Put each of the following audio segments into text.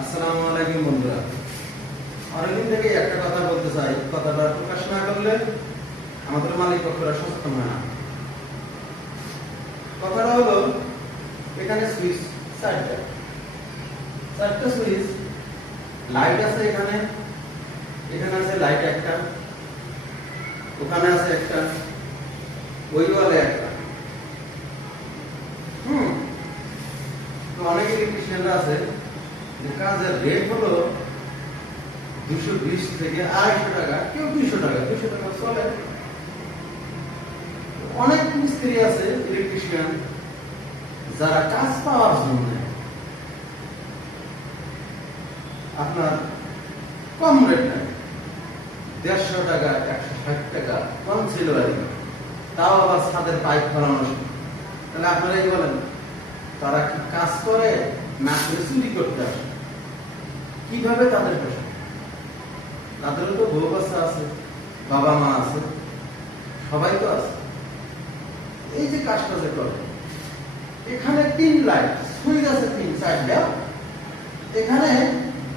আসসালামু আলাইকুম বন্ধুরা। অনেকদিন থেকে একটা কথা বলতে চাই, কথাটা প্রকাশ না করলে আমাদের মালিক পক্ষরা সচেতন হয় না। কথাটা হলো, এখানে সুইচ চারটা সুইচ, লাইট আছে এখানে, এখানে আছে লাইট একটা, ওখানে আছে একটা, ওই ওয়ালে একটা। তো অনেক ইলেকট্রিশিয়ানরা আছে, কাজের রেট হলো 220 থেকে 250 টাকা, কেউ 200 টাকা চলে। অনেক মিস্ত্রি আছে ইলেকট্রিশিয়ান যারা কাজ পাওয়ার জন্য আপনার কম রেট নেয়, 150 টাকা 160 টাকা কম ছিল, তাও আবার ছাদের পাইপ ফেলানো। তাহলে আপনারা এই বলেন, তারা কি কাজ করে না করে চুরি করতে আসে? কিভাবে তাদের পেশা? তাদেরও তো বউ বাচ্চা আছে, বাবা মা আছে, সবাই তো আছে। এই যে কাজটা যে করে, এখানে 3 লাইট সুইচ আছে, 4টা, এখানে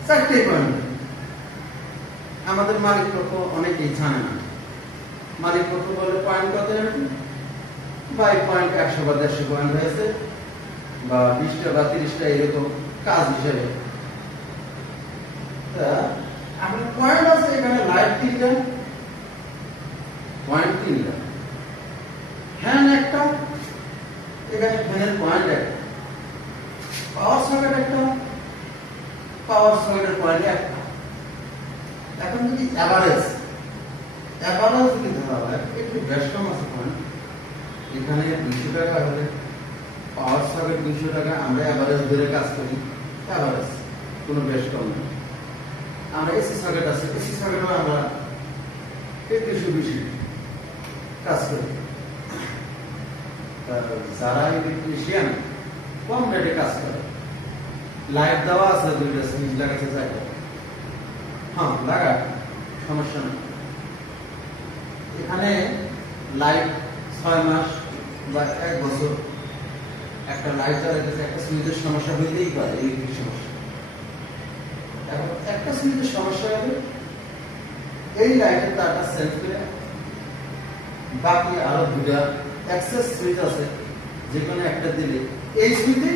4টে পয়েন্ট। আমাদের মালিক পক্ষ অনেকেই জানে না। মালিক পক্ষ বলে পয়েন্ট কত, বাই পয়েন্ট 100 বা 150 পয়েন্ট হয়েছে, বা 20টা বা 30টা, এরকম কাজ হিসেবে। আপনার পয়েন্ট আছে এখানে, লাইট 3টা, পয়েন্ট 3টা, ফ্যান একটা, এখানে ফ্যানের পয়েন্ট একটা, পাওয়ার সকেট একটা, পাওয়ার সকেটের পয়েন্ট একটা। এখন যদি অ্যাভারেজ যদি ধরা হয়, একটু বেশ কম আছে পয়েন্ট, এখানে 200 টাকা হলে পাওয়ার সকেট 200 টাকা, আমরা অ্যাভারেজ ধরে কাজ করি, অ্যাভারেজ কোনো বেশ কম নেই। আমরা এসি সকেট আছে, এসি সকেটও আমরা 220 কাজ করি। যারা ইলেকট্রিশিয়ান কম রেটে কাজ করে, লাইট দেওয়া আছে, 2টা সুইচ লাগাচ্ছে, 4টা, হ্যাঁ লাগা, সমস্যা নেই। এখানে লাইট 6 মাস বা 1 বছর একটা লাইট জ্বালাইতেছে, একটা সুইচের সমস্যা হইতেই পারে, ইলেকট্রিক সমস্যা। এখন একটা সুইচের সমস্যা হবে, এই লাইটের তারটা চেঞ্জ করে বাকি আরো 2টা অ্যাক্সেস সুইচ আছে, যেখানে একটা দিলে এই সুইচে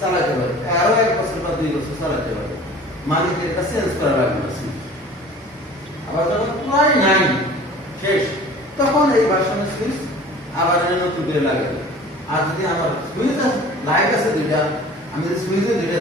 চালাতে পারে, আরো 1 বছর বা 2 বছর চালাতে পারে। মালিকের এটা চেঞ্জ করা লাগবে না সুইচ। আবার যখন প্রায় নাই, শেষ, তখন এই ভার্সনের সুইচ আবার নতুন করে লাগাবে। আর যদি আমার সুইচ লাইট আছে 2টা, আমি যদি সুইচে 2টা